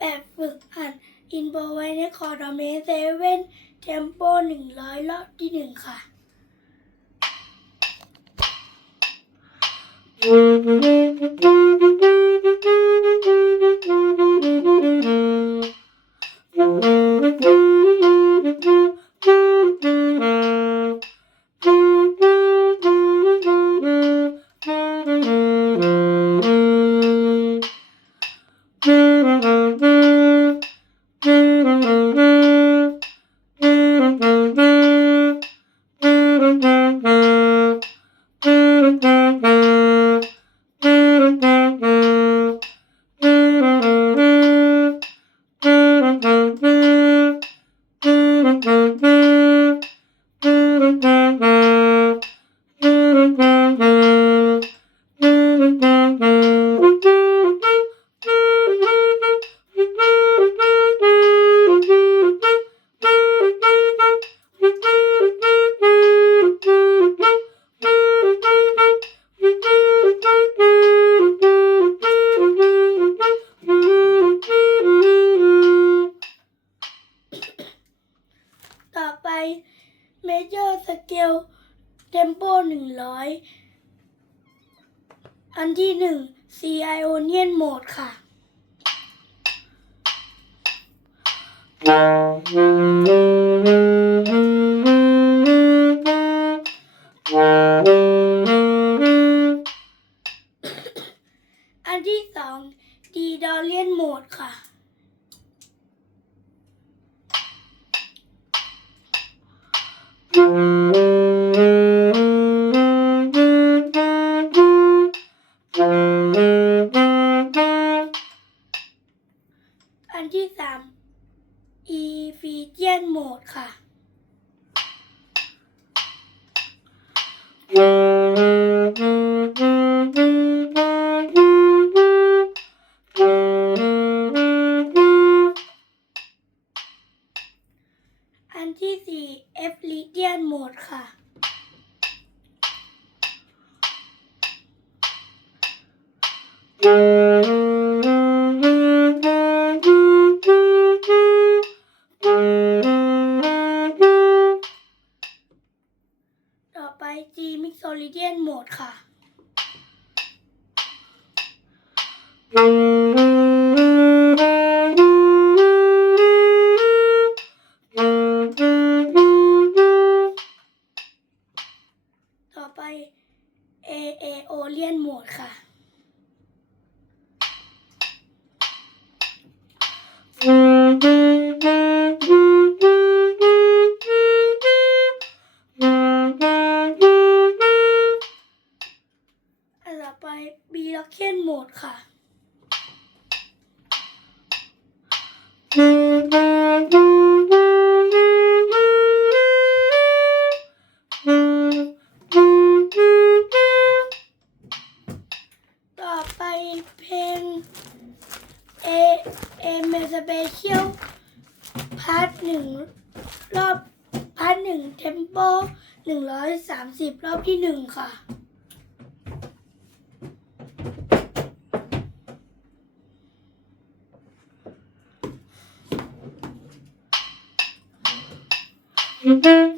แบบฝึกหัดอินโบไว้ในคอร์ดเมเซเว่นเทมโปหนึ่งร้อยรอบที่หนึ่งค่ะ Mm-hmm. Thank you. อบที่หนึ่งค่ะ Mm-hmm.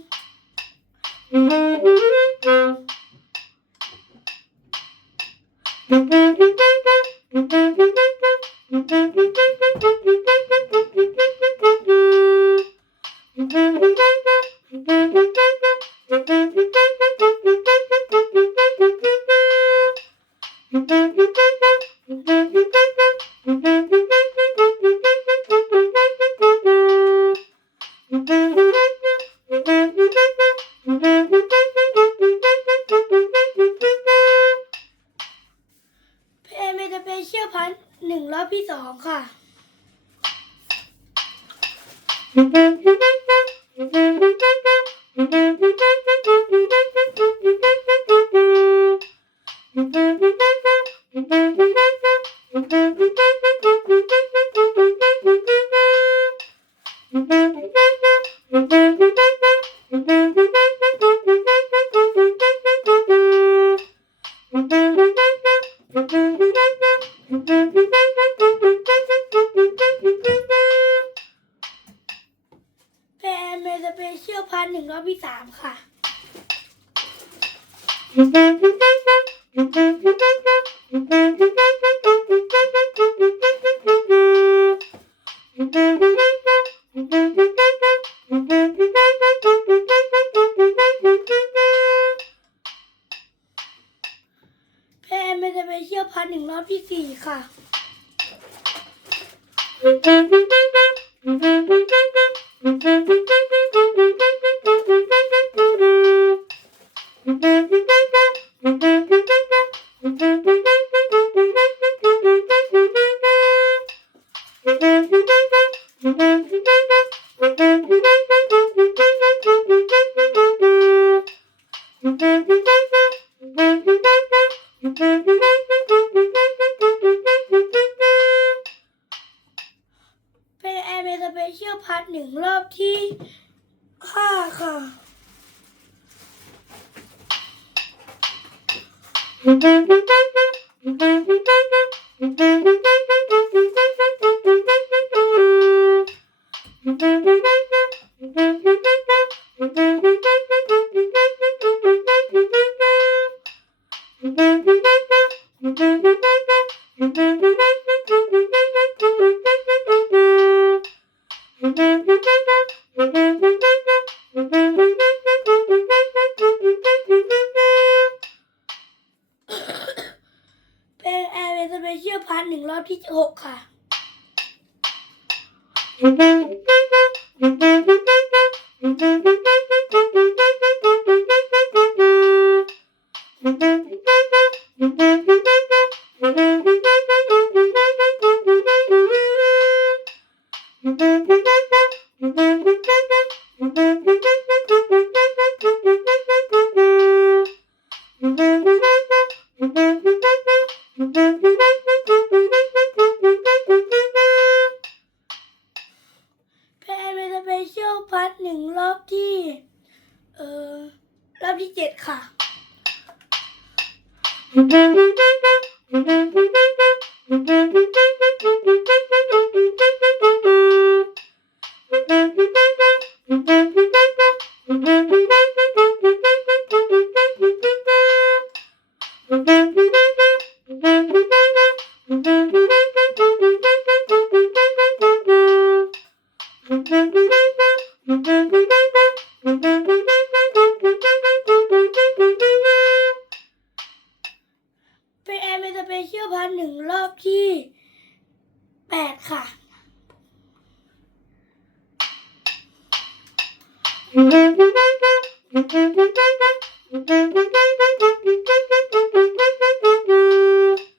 สี่ค่ะ เป็นแอร์เมสเปเชียลพาร์ทหนึ่งรอบที่ห้าค่ะ เชียลพาร์ทหนึ่งรอบที่ เอ่อ รอบที่เจ็ดค่ะ เป็นแอร์เป็นสเปเชียลพาร์ทหนึ่งรอบที่แปดค่ะเ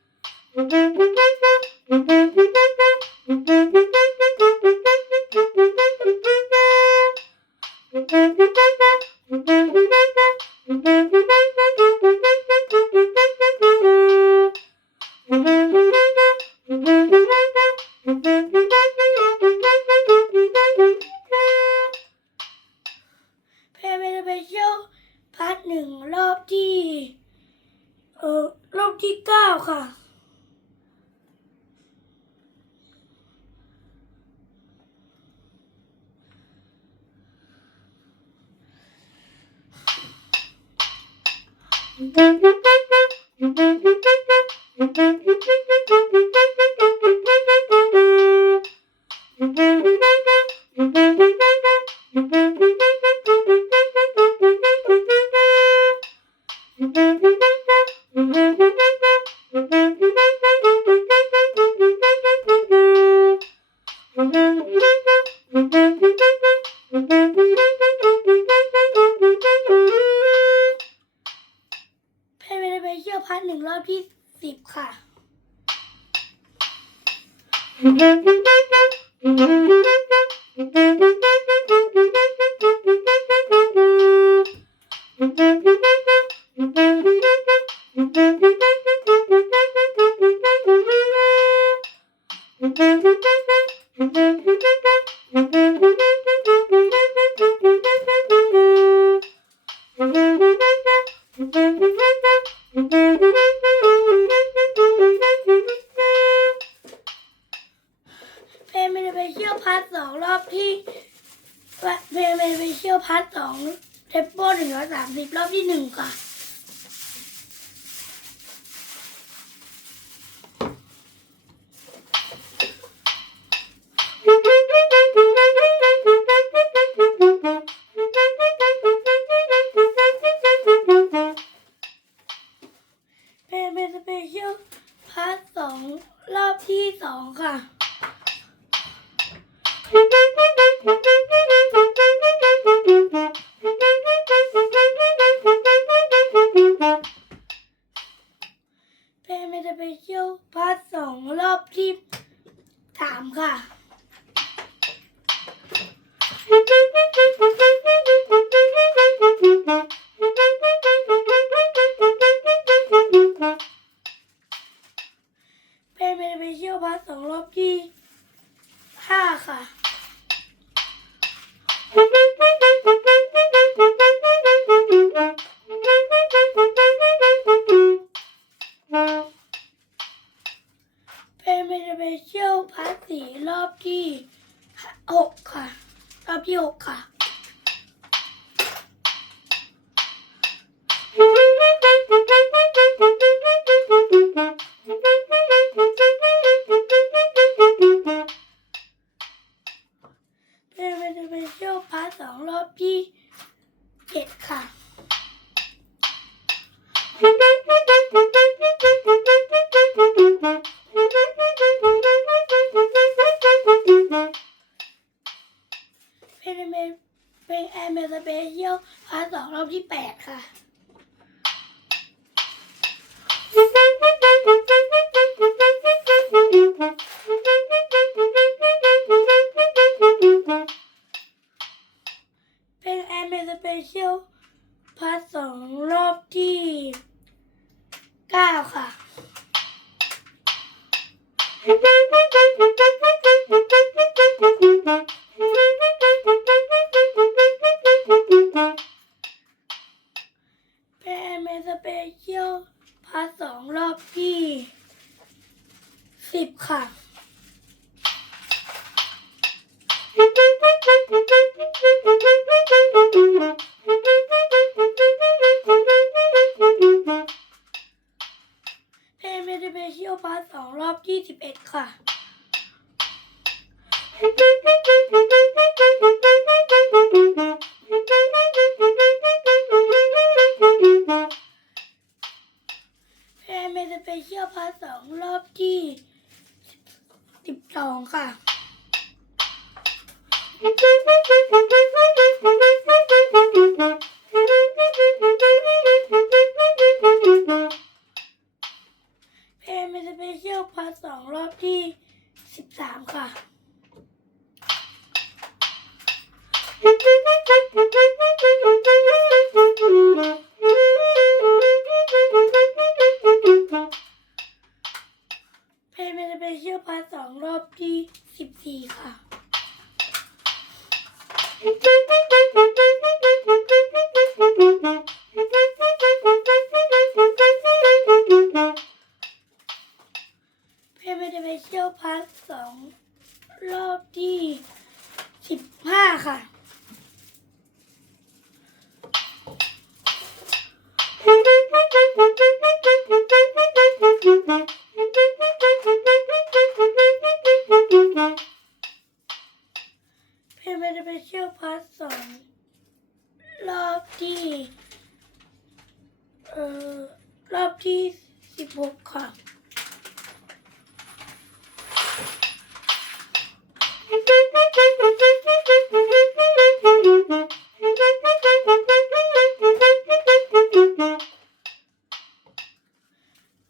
าร์ทสองรอบที่เพลงเป็นไปเชี่ยวพาร์ทสองเทปโปหนึ่งร้อยสามสิบรอบที่หนึ่งค่ะ เทียวพาร์ทสองรอบที่ห้าค่ะ สองรอบที่แปดค่ะเพลงแอมเป็นสเปเชียลพาร์ทสองรอบที่เก้าค่ะ เพลงแอมเป็นสเปเชียลพาร์ทสองรอบที่สิบค่ะเพลงเป็นสเปเชียลพาร์ทสองรอบที่สิบเอ็ดค่ะ ส สองรอบที่สิบห้าค่ะเพลงเป็นสเปเชียลพาร์ทสองรอบที่ เอ่อ รอบที่สิบหกค่ะ เ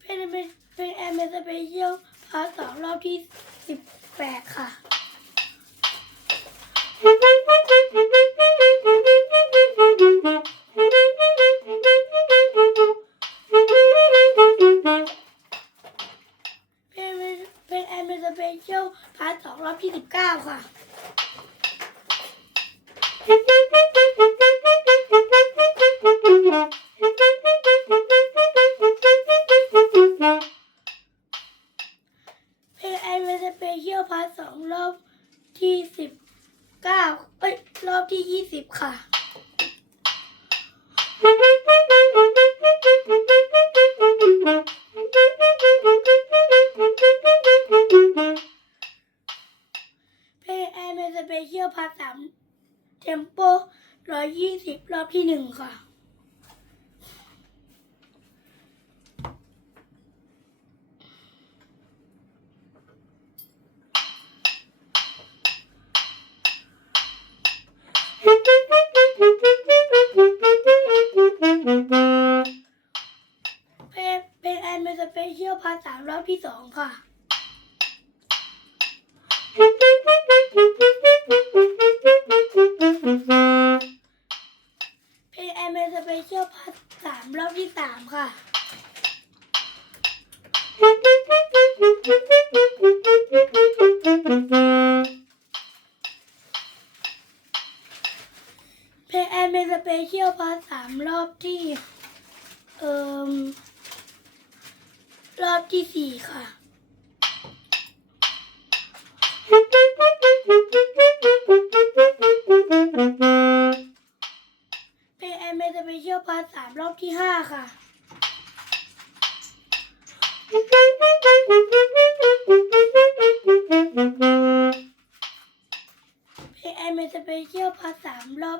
ป็นเป็นเป็นแอมเบสเปเชียลพาร์ทสองรอบที่สิบแปดค่ะ รอบที่สองค่ะ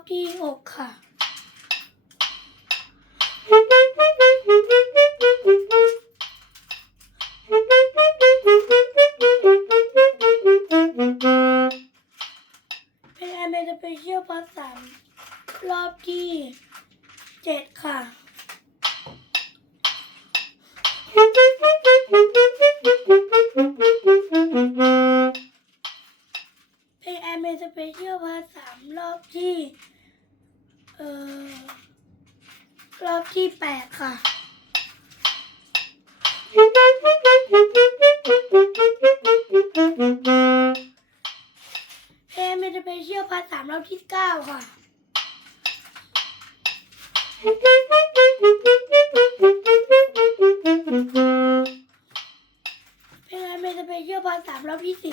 สามร เพลงแอนเมสเปเชียลพาร์ทสามรอบที่สิบ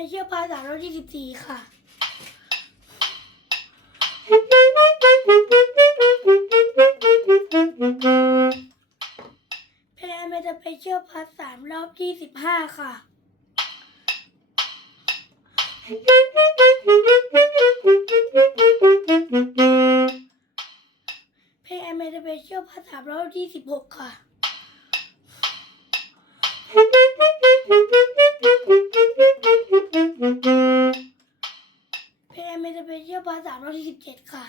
เมสเปเชียลพาสามรอบที่สิบสี่ค่ะเพลงแอนเมสเปเชียลพาร์ทสามรอบที่สิบห้าค่ะเพลงแอนเมสเปเชียลพาร์ทสามรอบที่สิบหกค่ะ เพลงแอนเมสเปเชียลพาร์ทสามรอบที่สิบเจ็ดค่ะ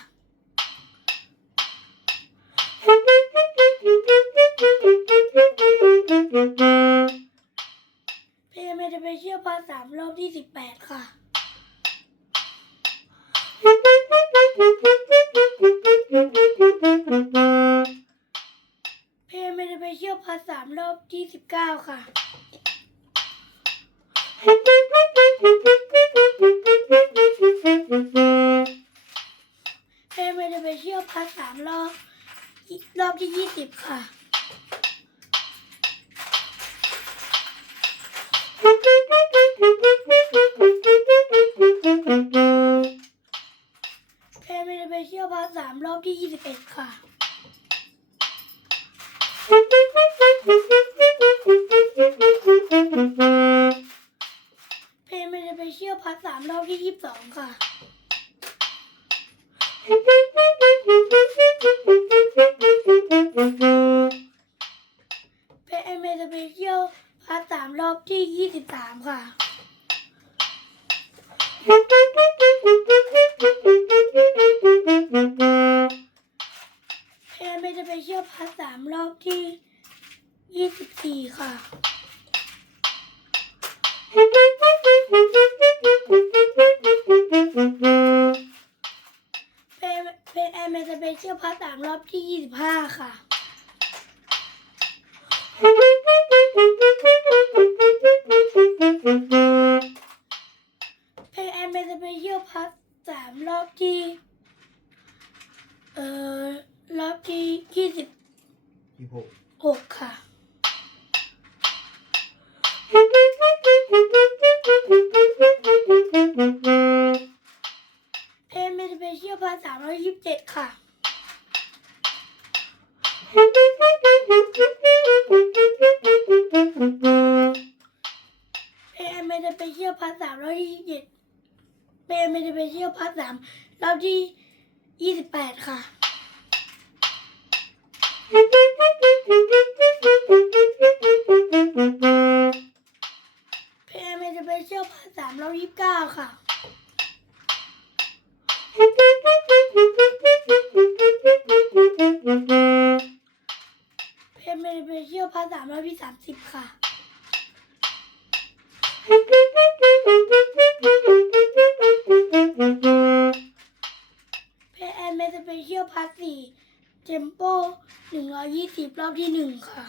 เพลงแอนเมสเปเชียลพาร์ทสามรอบที่สิบแปดค่ะ เพลงแอนเมสเปเชียลพาสามรอบที่สิบเก้าค่ะ เพลงแอนเมสเปเชียลพาสามรอบรอบที่ยี่สิบค่ะเพลงแอนเมสเปเชียลพาสามรอบที่ยี่สิบเอ็ดค่ะ เพลงแอนเมสเปเชี่ยลพาร์ทสามรอบที่ยี่สิบสองค่ะเพลงแอนเมสเปเชียลพาร์ทสามรอบที่ยี่สิบสามค่ะามรอบที่ยี่สิบสี่ค่ะ เป็นเป็นแอมเมสเปเชียลพาร์ทสามรอบที่ยี่สิบห้าค่ะ มเบสเปเชียลพาร์ทสามรอบที่ยี่สิบเจ็ดเพลงแอมเบสเปเชียลพาร์ทสามรอบที่ยี่สิบแปดค่ะ เพลงเมจะไปเชี่ยวพาร์ทสามรอยยี่สิบเก้าค่ะเพลงเมจะไปเชี่ยวพาร์ทสามรอยยี่สามสิบค่ะ เพลงแอนเมจะไปเชี่ยวพาร์ทสี่เทมโปหนึ่งร้อยยี่สิบรอบที่หนึ่งค่ะ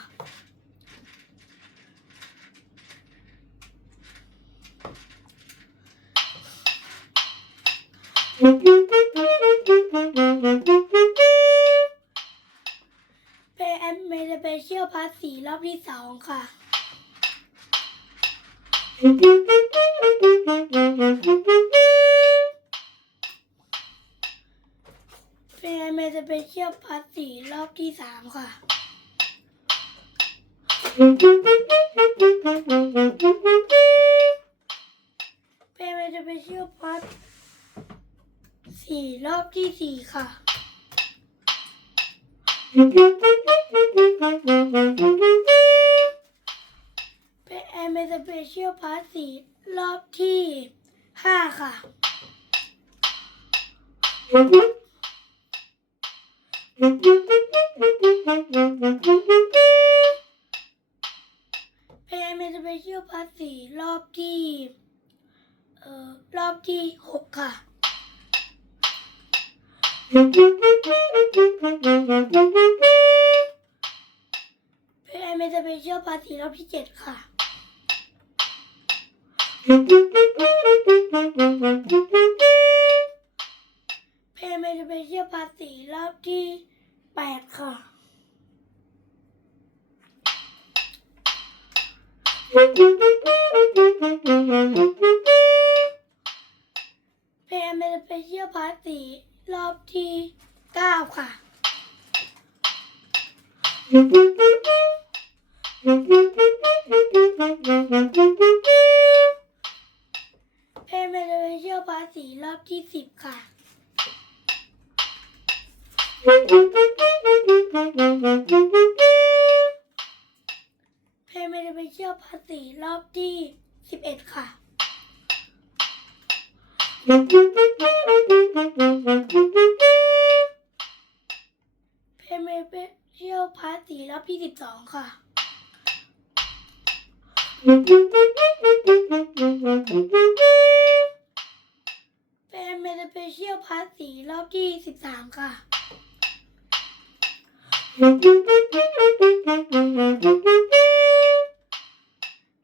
เพลงแอมเมจะไปเชี่ยวพาร์ทสี่รอบที่สองค่ะ เพลงแอมเมจะไปเชี่ยวพาร์ทสี่รอบที่สามค่ะเพลงแอมเมจะไปเชี่ยวพาร์ทสี่รอบที่สี่ค่ะเป็น แอมเบสเปเชียลพาร์ทสี่รอบที่ห้าค่ะ เป็นแอมเบสเปเชียลพาร์ทสี่รอบที่ เอ่อ รอบที่หกค่ะ เป็นแอมเบสเปเชียลพาร์ทสี่รอบที่เจ็ดค่ะ เพลงเมจะไปเที่ยวภาษีรอบที่แปดค่ะ เพลงเมจะไปเที่ยวภาษีรอบที่เก้าค่ะ เพลงเมจะไปเที่ยวภาษีรอบที่สิบค่ะ เพลงเมจะไปเที่ยวภาษีรอบที่สิบเอ็ดค่ะเพลงเมจะไปเที่ยวภาษีรอบที่สิบสองค่ะ เพลงเมจะไปเที่ยวภาษีรอบที่สิบสามค่ะ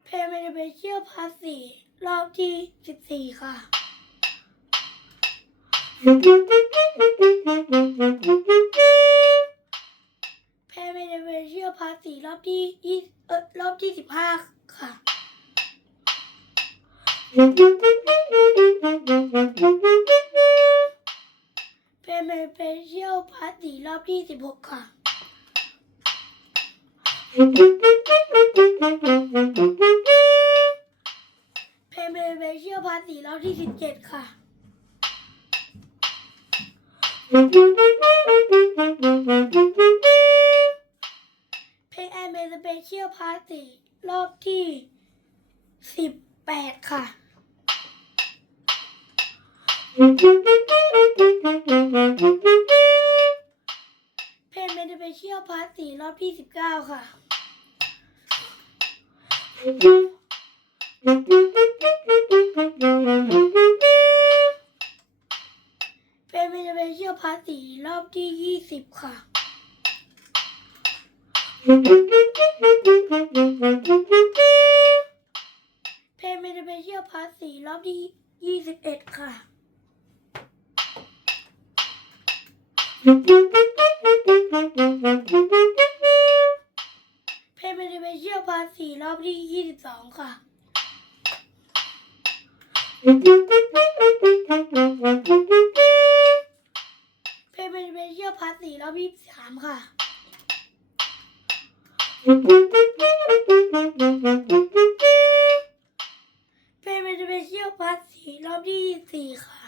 เพลงเมจะไปเที่ยวภาษีรอบที่สิบสี่ค่ะ เพลงเมจะไปเที่ยวภาษีรอบที่ยี่เออรอบที่สิบห้า ค่ะเพลงเมจะไปเที่ยวภาษีรอบที่สิบหกค่ะเพลงเมจะไปเที่ยวภาษีรอบที่สิบเจ็ดค่ะเพลงแอนเมสเปเชียลพาร์ตี้ รอบที่สิบแปดค่ะ เพลงเมสเปเชียลพาร์ตี้รอบที่สิบเก้าค่ะเป็นเมนเบเชียลภาษีรอบที่ยี่สิบค่ะ เพนเมนเบเชียลภาษีรอบที่ยี่สิบเอ็ดค่ะเพนเมนเบเชียลภาษีรอบที่ยี่สิบสองค่ะเพนเมนเบเชียลภาษีรอบที่สามค่ะ เพนเมนเบเชียลภาษีรอบที่สี่ค่ะ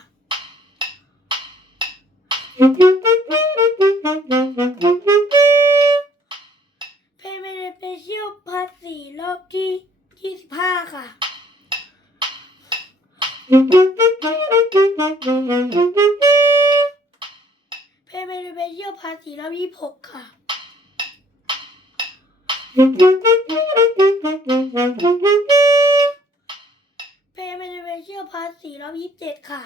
เพนเมนเบเชียลภาษีรอบที่ยี่สิบห้าค่ะเพนเมนเบเชียลภาษีรอบยี่สิบหกค่ะ เพนเมนเบเชียลภาษีรอบยี่สิบเจ็ดค่ะ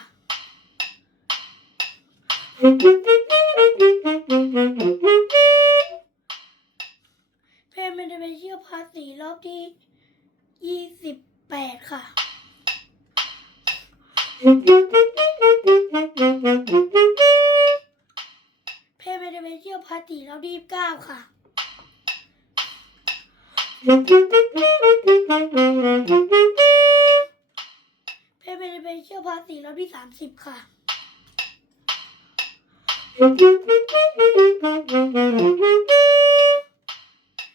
เพนเมนเบเชียลภาษีรอบที่ยี่สิบแปดค่ะเพนเมนเบเชียลภาษีรอบที่ยี่สิบเก้าค่ะ เพนเมนเบเชียลภาษีรอบที่สามสิบค่ะ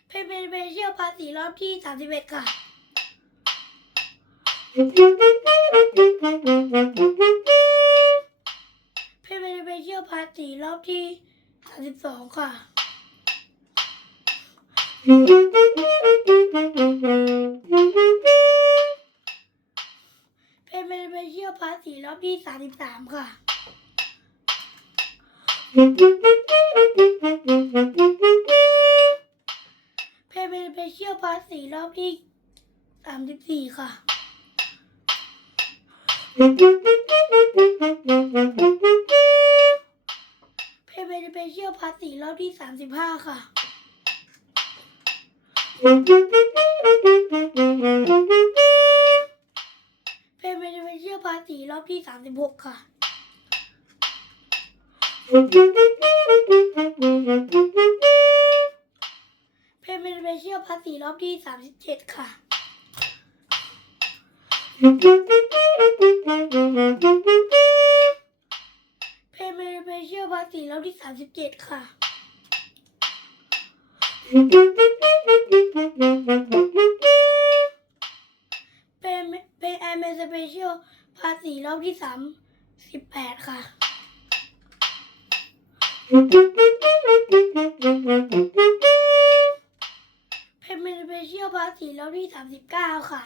เพนเมนเบเชียลภาษีรอบที่สามสิบเอ็ดค่ะเพนเมนเบเชียลภาษีรอบที่สามสิบสองค่ะ รอบที่สามสิบสามค่ะ เพนเมนเบเชียลภาษีรอบที่สามสิบสี่ค่ะเพนเมนเบเชียลภาษีรอบที่สามสิบห้าค่ะเพนเมนเบเชียลภาษีรอบที่สามสิบหกค่ะเพนเมนเบเชียลภาษีรอบที่สามสิบเจ็ดค่ะเพนเมนเบเชียลภาษีรอบที่สามสิบเจ็ดค่ะ ภาษีรอบที่สามสิบแปดค่ะเป็นเมนเปเชียลภาษีรอบที่สามสิบเก้าค่ะ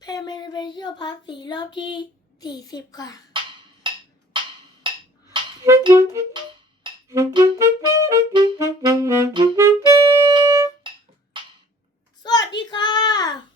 เพเมนเปเชียลภาษีรอบที่สี่สิบค่ะ สวัสดีค่ะ